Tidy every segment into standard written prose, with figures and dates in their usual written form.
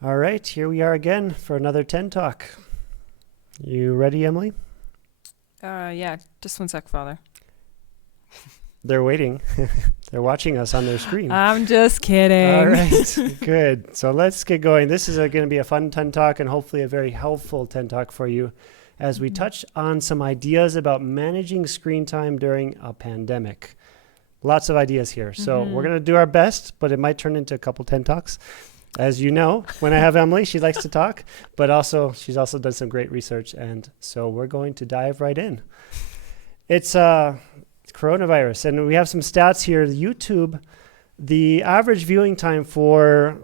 All right, here we are again for another 10 Talk. You ready, Emily? Yeah, just one sec, Father. They're waiting. They're watching us on their screen. I'm just kidding. All right, good. So let's get going. This is going to be a fun 10 Talk and hopefully a very helpful 10 Talk for you as we touch on some ideas about managing screen time during a pandemic. Lots of ideas here. So we're going to do our best, but it might turn into a couple 10 Talks. As you know, when I have Emily, she likes to talk, but she's also done some great research. And so we're going to dive right in. It's coronavirus, and we have some stats here. YouTube, the average viewing time for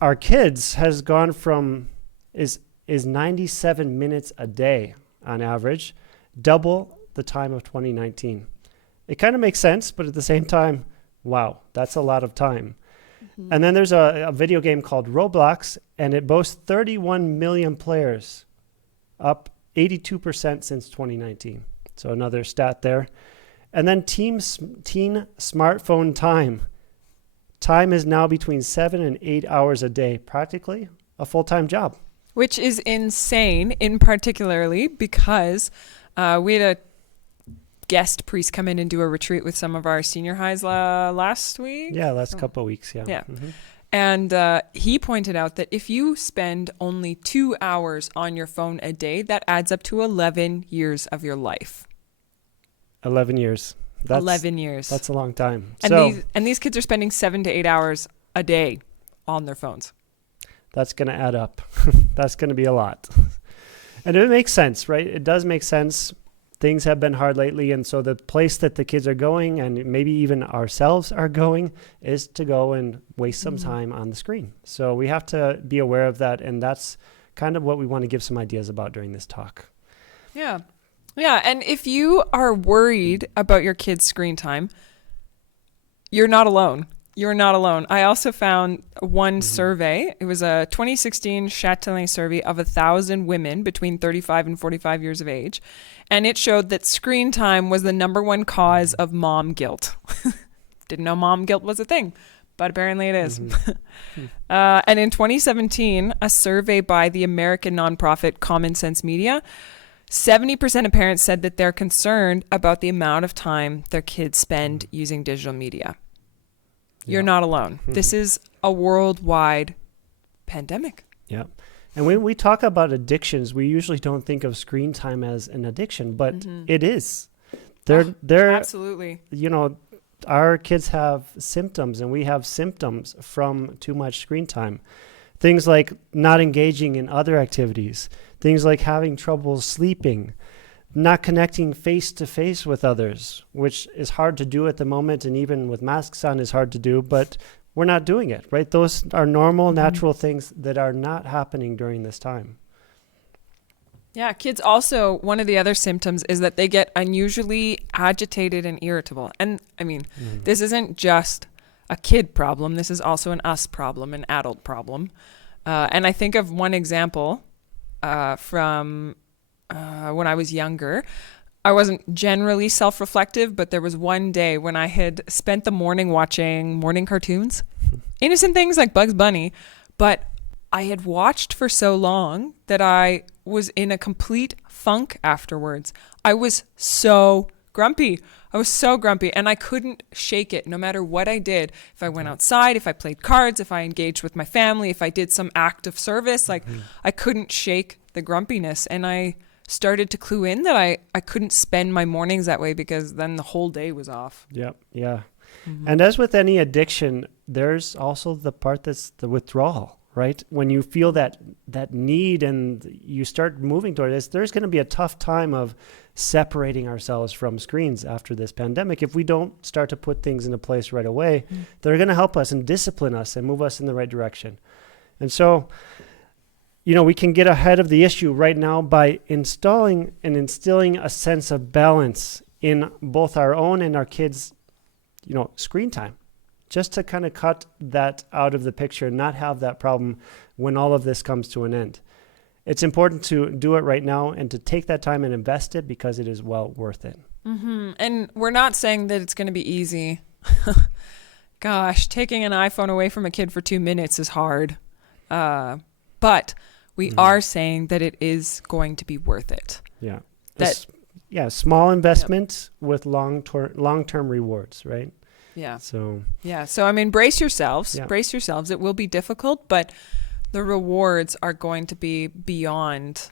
our kids has gone from is 97 minutes a day on average, double the time of 2019. It kind of makes sense, but at the same time, wow, that's a lot of time. And then there's a video game called Roblox, and it boasts 31 million players, up 82% since 2019. So another stat there. And then teen smartphone time. Time is now between 7 and 8 hours a day, practically a full-time job. Which is insane, in particularly because we had a guest priest come in and do a retreat with some of our senior highs last week. Yeah, last couple of weeks, yeah. Mm-hmm. And he pointed out that if you spend only 2 hours on your phone a day, that adds up to 11 years of your life. 11 years. 11 years. That's a long time. And these kids are spending 7 to 8 hours a day on their phones. That's going to add up. That's going to be a lot. And it makes sense, right? It does make sense. Things have been hard lately, and so the place that the kids are going, and maybe even ourselves are going, is to go and waste some time on the screen. So we have to be aware of that, and that's kind of what we want to give some ideas about during this talk. Yeah. Yeah, and if you are worried about your kids' screen time, you're not alone. You're not alone. I also found one survey. It was a 2016 Châtelain survey of 1,000 women between 35 and 45 years of age. And it showed that screen time was the number one cause of mom guilt. Didn't know mom guilt was a thing, but apparently it is. And in 2017, a survey by the American nonprofit Common Sense Media, 70% of parents said that they're concerned about the amount of time their kids spend using digital media. You're not alone. This is a worldwide pandemic. Yeah. And when we talk about addictions, we usually don't think of screen time as an addiction, but it is. They're absolutely. You know, our kids have symptoms, and we have symptoms from too much screen time. Things like not engaging in other activities, things like having trouble sleeping, not connecting face-to-face with others, which is hard to do at the moment, and even with masks on is hard to do, but we're not doing it, right? Those are normal, natural things that are not happening during this time. Yeah, kids also, one of the other symptoms is that they get unusually agitated and irritable. And I mean, this isn't just a kid problem. This is also an us problem, an adult problem. And I think of one example from when I was younger. I wasn't generally self-reflective, but there was one day when I had spent the morning watching morning cartoons, innocent things like Bugs Bunny, but I had watched for so long that I was in a complete funk afterwards. I was so grumpy. And I couldn't shake it no matter what I did. If I went outside, if I played cards, if I engaged with my family, if I did some act of service, I couldn't shake the grumpiness. And I started to clue in that I couldn't spend my mornings that way because then the whole day was off. Yep. Yeah. And as with any addiction, there's also the part that's the withdrawal, right? When you feel that need and you start moving toward this, there's going to be a tough time of separating ourselves from screens after this pandemic. If we don't start to put things into place right away, they're going to help us and discipline us and move us in the right direction. And so, you know, we can get ahead of the issue right now by instilling a sense of balance in both our own and our kids' screen time, just to kind of cut that out of the picture and not have that problem when all of this comes to an end. It's important to do it right now and to take that time and invest it because it is well worth it. And we're not saying that it's going to be easy. Gosh, taking an iPhone away from a kid for 2 minutes is hard. but we are saying that it is going to be worth it. Yeah. That Small investment with long-term rewards, right? Yeah. So I mean, brace yourselves. Yeah. Brace yourselves. It will be difficult, but the rewards are going to be beyond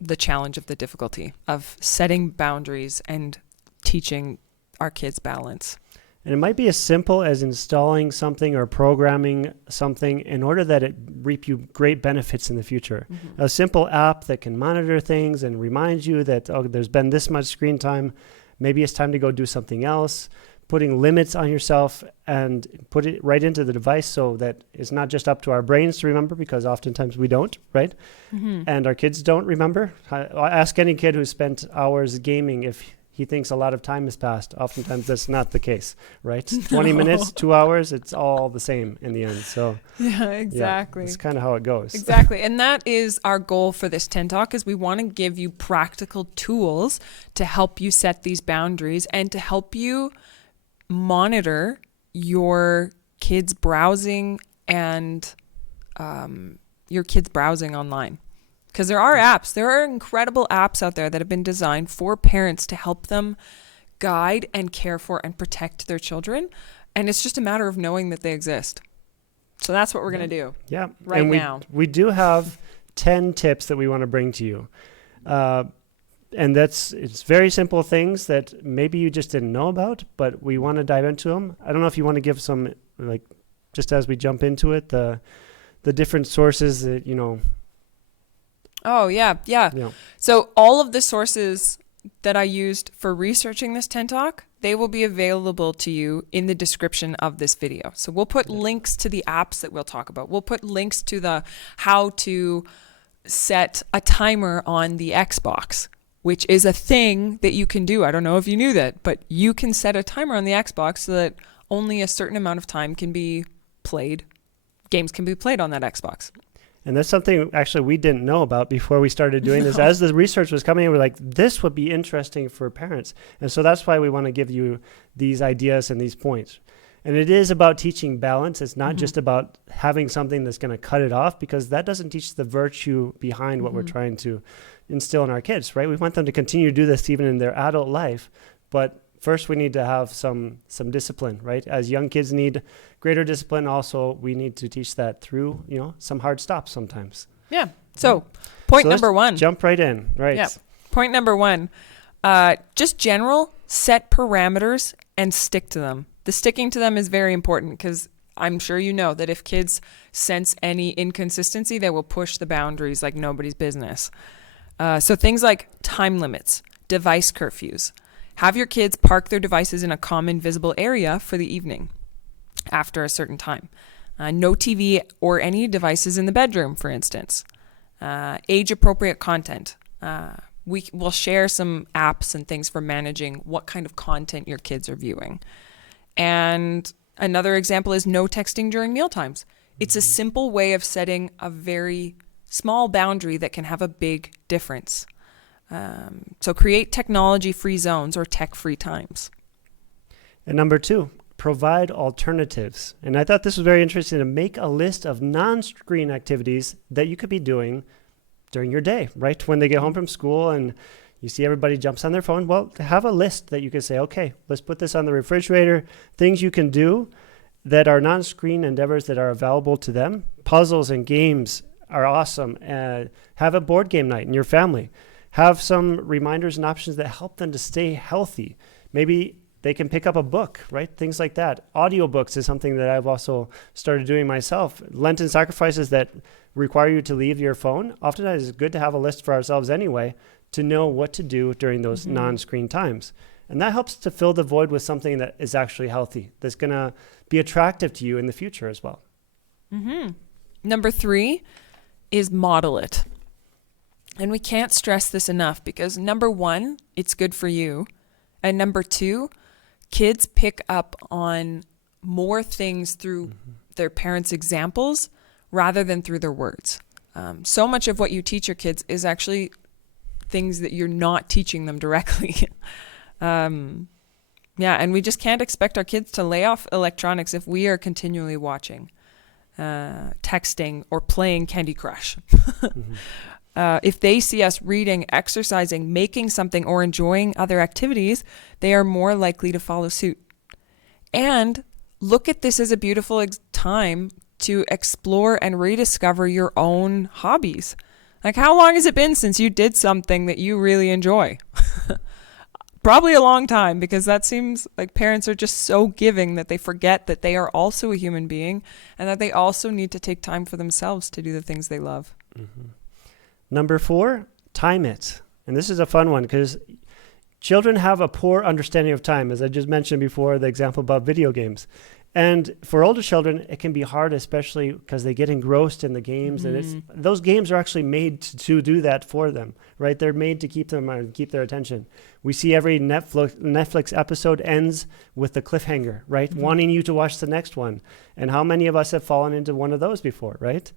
the challenge of the difficulty of setting boundaries and teaching our kids balance. And it might be as simple as installing something or programming something in order that it reap you great benefits in the future. A simple app that can monitor things and remind you that, oh, there's been this much screen time. Maybe it's time to go do something else. Putting limits on yourself and put it right into the device so that it's not just up to our brains to remember, because oftentimes we don't, right? And our kids don't remember. Ask any kid who's spent hours gaming if he thinks a lot of time has passed. Oftentimes that's not the case, right? 20 minutes, 2 hours, it's all the same in the end. So yeah, exactly. That's kind of how it goes. Exactly. And that is our goal for this 10 Talk, is we want to give you practical tools to help you set these boundaries and to help you monitor your kids' browsing and your kids' browsing online. Because there are incredible apps out there that have been designed for parents to help them guide and care for and protect their children. And it's just a matter of knowing that they exist. So that's what we're going to do now. We do have 10 tips that we want to bring to you. And it's very simple things that maybe you just didn't know about, but we want to dive into them. I don't know if you want to give some, like, just as we jump into it, the different sources that, Oh, yeah. So all of the sources that I used for researching this 10 Talk, they will be available to you in the description of this video. So we'll put links to the apps that we'll talk about. We'll put links to the how to set a timer on the Xbox, which is a thing that you can do. I don't know if you knew that, but you can set a timer on the Xbox so that only a certain amount of time can be played. Games can be played on that Xbox. And that's something actually we didn't know about before we started doing this. As the research was coming in, we're like, this would be interesting for parents. And so that's why we want to give you these ideas and these points. And it is about teaching balance. It's not just about having something that's going to cut it off, because that doesn't teach the virtue behind what we're trying to instill in our kids, right? We want them to continue to do this even in their adult life. But first, we need to have some discipline, right? As young kids need greater discipline, also we need to teach that through, some hard stops sometimes. Yeah. So point number one. Jump right in, right? Yeah. Point number one, just general, set parameters and stick to them. The sticking to them is very important, because I'm sure you know that if kids sense any inconsistency, they will push the boundaries like nobody's business. So things like time limits, device curfews. Have your kids park their devices in a common visible area for the evening after a certain time. No TV or any devices in the bedroom, for instance. Age-appropriate content. We'll share some apps and things for managing what kind of content your kids are viewing. And another example is no texting during mealtimes. It's a simple way of setting a very small boundary that can have a big difference. So create technology-free zones or tech-free times. And number 2, provide alternatives. And I thought this was very interesting, to make a list of non-screen activities that you could be doing during your day, right? When they get home from school and you see everybody jumps on their phone, well, have a list that you can say, okay, let's put this on the refrigerator. Things you can do that are non-screen endeavors that are available to them. Puzzles and games are awesome. Have a board game night in your family. Have some reminders and options that help them to stay healthy. Maybe they can pick up a book, right? Things like that. Audiobooks is something that I've also started doing myself. Lenten sacrifices that require you to leave your phone. Oftentimes it's good to have a list for ourselves anyway to know what to do during those non-screen times. And that helps to fill the void with something that is actually healthy, that's going to be attractive to you in the future as well. Number 3 is model it. And we can't stress this enough, because number 1, it's good for you. And number 2, kids pick up on more things through their parents' examples rather than through their words. So much of what you teach your kids is actually things that you're not teaching them directly. And we just can't expect our kids to lay off electronics if we are continually watching. texting, or playing Candy Crush. If they see us reading, exercising, making something, or enjoying other activities, they are more likely to follow suit. And look at this as a beautiful time to explore and rediscover your own hobbies. Like, how long has it been since you did something that you really enjoy? Probably a long time, because that seems like parents are just so giving that they forget that they are also a human being and that they also need to take time for themselves to do the things they love. Mm-hmm. Number 4, time it. And this is a fun one because children have a poor understanding of time, as I just mentioned before, the example about video games. And for older children, it can be hard, especially because they get engrossed in the games. And those games are actually made to do that for them, right? They're made to keep their attention. We see every Netflix episode ends with the cliffhanger, right? Wanting you to watch the next one. And how many of us have fallen into one of those before, right?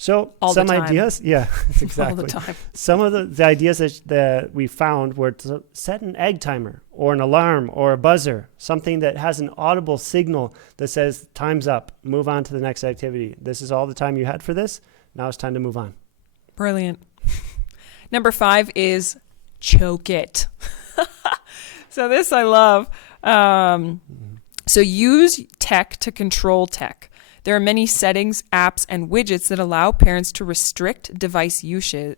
So some ideas, exactly. All the time. Some of the ideas that we found were to set an egg timer or an alarm or a buzzer, something that has an audible signal that says time's up, move on to the next activity. This is all the time you had for this. Now it's time to move on. Brilliant. Number 5 is choke it. So this I love. So use tech to control tech. There are many settings, apps, and widgets that allow parents to restrict device usage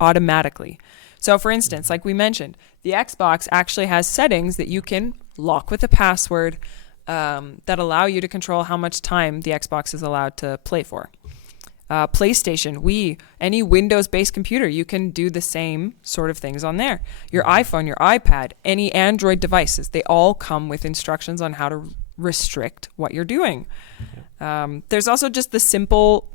automatically. So for instance, like we mentioned, the Xbox actually has settings that you can lock with a password that allow you to control how much time the Xbox is allowed to play for. PlayStation, Wii, any Windows-based computer, you can do the same sort of things on there. Your iPhone, your iPad, any Android devices, they all come with instructions on how to restrict what you're doing. There's also just the simple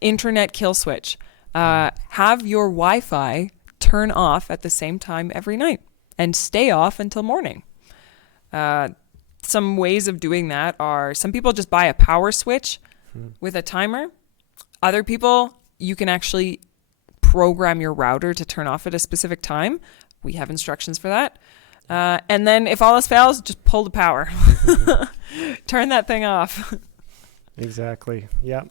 internet kill switch. Have your Wi-Fi turn off at the same time every night and stay off until morning. Some ways of doing that are, some people just buy a power switch with a timer. Other people, you can actually program your router to turn off at a specific time. We have instructions for that. And then if all else fails, just pull the power. Turn that thing off. Exactly. Yeah.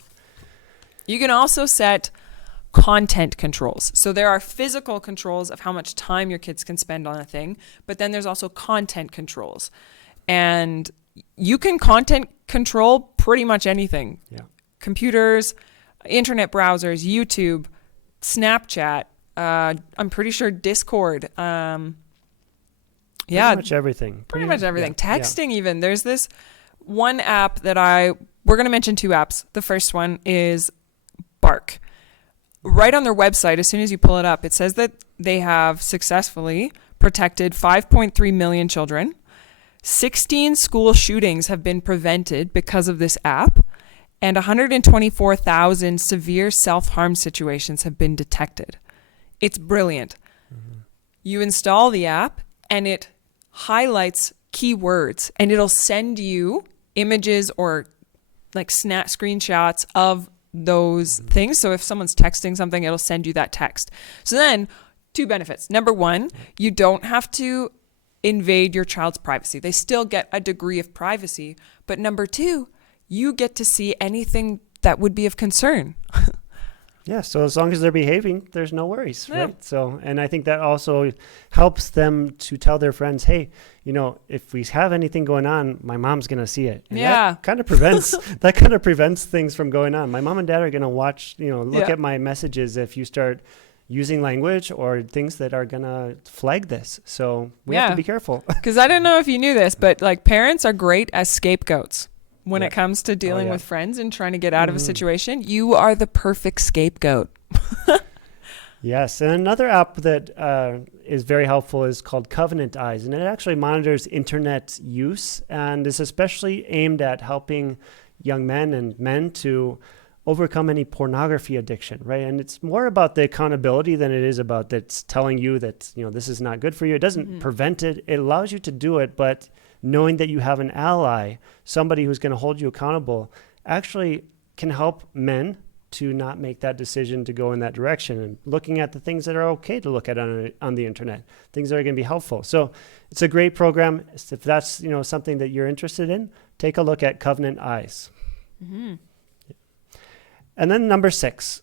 You can also set content controls. So there are physical controls of how much time your kids can spend on a thing, but then there's also content controls. And you can content control pretty much anything. Yeah. Computers, internet browsers, YouTube, Snapchat, I'm pretty sure Discord, Pretty much everything. Pretty much everything. Yeah. Texting even. There's this one app that we're going to mention 2 apps. The first one is Bark. Right on their website, as soon as you pull it up, it says that they have successfully protected 5.3 million children. 16 school shootings have been prevented because of this app, and 124,000 severe self-harm situations have been detected. It's brilliant. You install the app, and it highlights keywords, and it'll send you images or like snap screenshots of those things. So if someone's texting something, it'll send you that text. So then 2 benefits. Number 1, you don't have to invade your child's privacy. They still get a degree of privacy. But number 2, you get to see anything that would be of concern. Yeah, so as long as they're behaving, there's no worries, Yeah. right? So, and I think that also helps them to tell their friends, hey, if we have anything going on, my mom's going to see it. And that kind of prevents things from going on. My mom and dad are going to watch, look at my messages if you start using language or things that are going to flag this. So we have to be careful. Because I don't know if you knew this, but like parents are great as scapegoats. When it comes to dealing with friends and trying to get out of a situation, you are the perfect scapegoat. Yes. And another app that is very helpful is called Covenant Eyes. And it actually monitors internet use and is especially aimed at helping young men and men to overcome any pornography addiction, right? And it's more about the accountability than it is about that's telling you that, this is not good for you. It doesn't prevent it. It allows you to do it, but knowing that you have an ally, somebody who's going to hold you accountable, actually can help men to not make that decision to go in that direction, and looking at the things that are okay to look at on the internet, things that are going to be helpful. So it's a great program. If that's something that you're interested in, take a look at Covenant Eyes. Mm-hmm. And then number 6,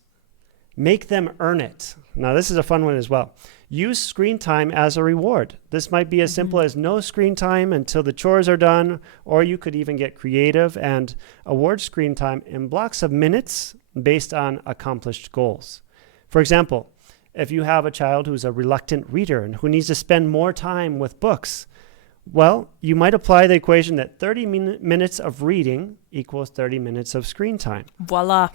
make them earn it. Now, this is a fun one as well. Use screen time as a reward. This might be as simple as no screen time until the chores are done, or you could even get creative and award screen time in blocks of minutes based on accomplished goals. For example, if you have a child who's a reluctant reader and who needs to spend more time with books, well, you might apply the equation that 30 minutes of reading equals 30 minutes of screen time. Voila.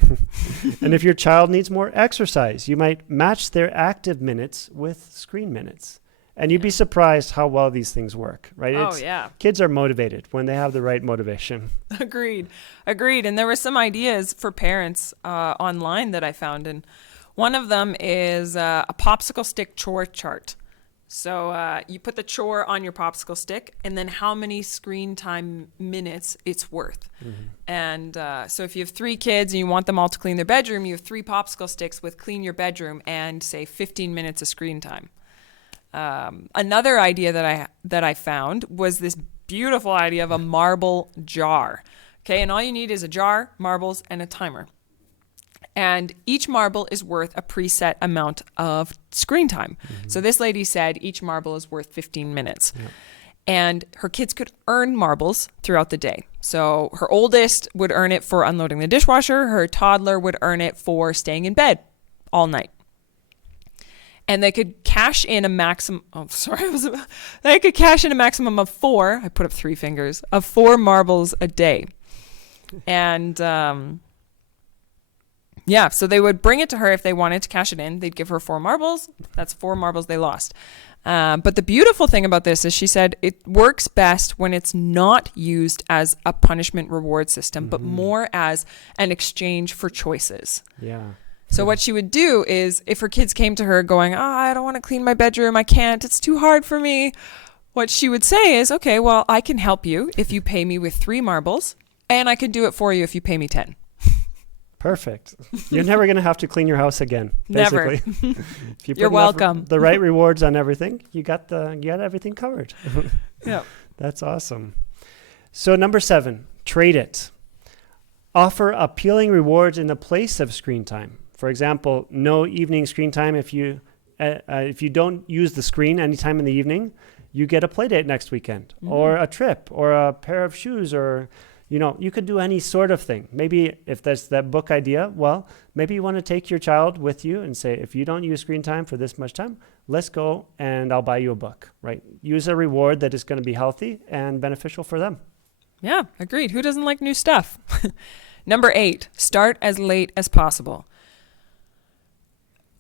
And if your child needs more exercise, you might match their active minutes with screen minutes. And you'd be surprised how well these things work, right? Oh, yeah. Kids are motivated when they have the right motivation. Agreed. And there were some ideas for parents online that I found. And one of them is a popsicle stick chore chart. So you put the chore on your popsicle stick and then how many screen time minutes it's worth. And so if you have 3 kids and you want them all to clean their bedroom, you have 3 popsicle sticks with clean your bedroom and say 15 minutes of screen time. Another idea that I found was this beautiful idea of a marble jar. Okay, and all you need is a jar, marbles, and a timer. And each marble is worth a preset amount of screen time. So this lady said each marble is worth 15 minutes. Yep. And her kids could earn marbles throughout the day. So her oldest would earn it for unloading the dishwasher. Her toddler would earn it for staying in bed all night. And they could cash in a maximum, they could cash in a maximum of 4, I put up 3 fingers, of 4 marbles a day. And, yeah, so they would bring it to her if they wanted to cash it in. They'd give her 4 marbles. That's 4 marbles they lost. But the beautiful thing about this is she said it works best when it's not used as a punishment reward system, but more as an exchange for choices. Yeah. So what she would do is if her kids came to her going, I don't want to clean my bedroom. I can't. It's too hard for me. What she would say is, okay, well, I can help you if you pay me with 3 marbles, and I can do it for you if you pay me 10. Perfect. You're never going to have to clean your house again. Basically. Never. If you You're welcome. The right rewards on everything, you got everything covered. Yeah. That's awesome. So number 7, trade it. Offer appealing rewards in the place of screen time. For example, no evening screen time. If you don't use the screen anytime in the evening, you get a play date next weekend, or a trip, or a pair of shoes, or you could do any sort of thing. Maybe if there's that book idea, well, maybe you want to take your child with you and say, if you don't use screen time for this much time, let's go and I'll buy you a book, right? Use a reward that is going to be healthy and beneficial for them. Yeah, agreed. Who doesn't like new stuff? Number 8, start as late as possible.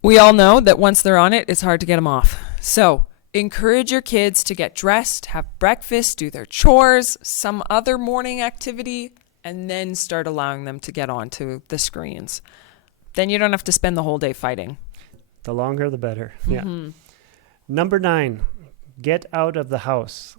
We all know that once they're on it, it's hard to get them off. So encourage your kids to get dressed, have breakfast, do their chores, some other morning activity, and then start allowing them to get onto the screens. Then you don't have to spend the whole day fighting. The longer, the better. Yeah. Number 9, get out of the house.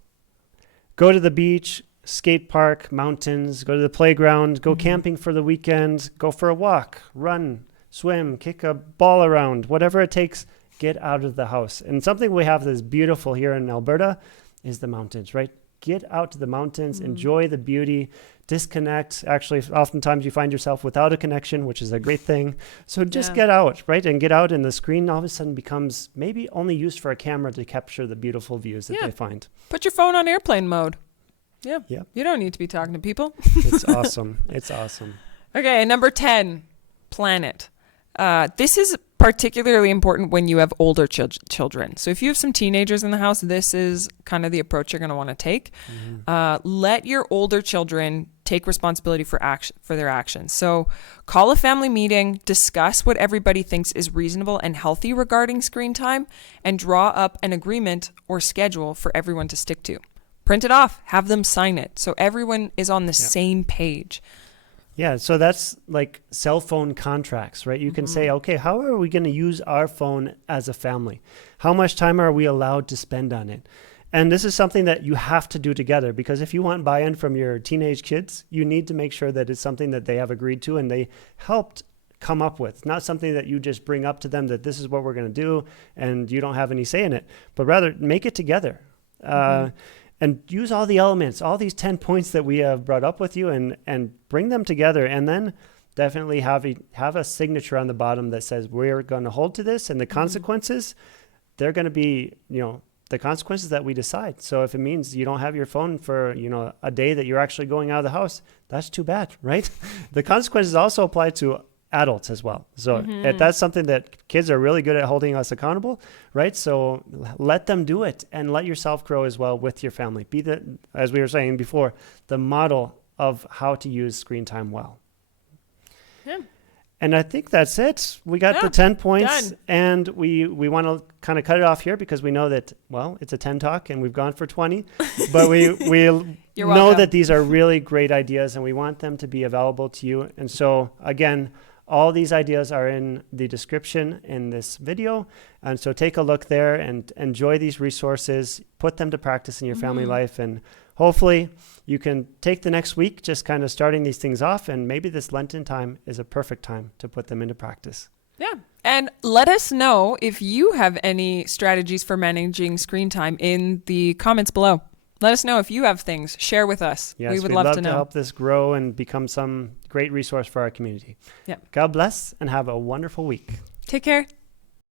Go to the beach, skate park, mountains, go to the playground, go camping for the weekend, go for a walk, run, swim, kick a ball around, whatever it takes. Get out of the house. And something we have that's beautiful here in Alberta is the mountains, right? Get out to the mountains, enjoy the beauty, disconnect. Actually, oftentimes you find yourself without a connection, which is a great thing. So just get out, right? And get out, and the screen all of a sudden becomes maybe only used for a camera to capture the beautiful views that they find. Put your phone on airplane mode. Yeah. Yeah. You don't need to be talking to people. It's awesome. It's awesome. Okay, number 10, plan it. This is particularly important when you have older children. So if you have some teenagers in the house, this is kind of the approach you're going to want to take. Let your older children take responsibility for their actions. So call a family meeting, discuss what everybody thinks is reasonable and healthy regarding screen time, and draw up an agreement or schedule for everyone to stick to. Print it off, have them sign it, so everyone is on the same page. Yeah, so that's like cell phone contracts, right? You can say, okay, how are we going to use our phone as a family? How much time are we allowed to spend on it? And this is something that you have to do together, because if you want buy-in from your teenage kids, you need to make sure that it's something that they have agreed to and they helped come up with, not something that you just bring up to them that this is what we're going to do and you don't have any say in it, but rather make it together. and use all the elements, all these 10 points that we have brought up with you, and bring them together, and then definitely have a signature on the bottom that says we're going to hold to this, and the consequences, they're going to be, the consequences that we decide. So if it means you don't have your phone for, a day that you're actually going out of the house, that's too bad, right? The consequences also apply to adults as well. So if that's something that kids are really good at holding us accountable, right? So let them do it, and let yourself grow as well with your family. Be as we were saying before, the model of how to use screen time well. Yeah. And I think that's it. We got the 10 points, done. and we want to kind of cut it off here because we know that, well, it's a 10 talk and we've gone for 20, but we You're know welcome. that these are really great ideas, and we want them to be available to you. And so again, all these ideas are in the description in this video. And so take a look there and enjoy these resources, put them to practice in your family life, and hopefully you can take the next week just kind of starting these things off, and maybe this Lenten time is a perfect time to put them into practice. Yeah. And let us know if you have any strategies for managing screen time in the comments below. Let us know if you have things. Share with us. Yes, we would we'd love love to to know. help this grow and become some great resource for our community. Yeah. God bless, and have a wonderful week. Take care.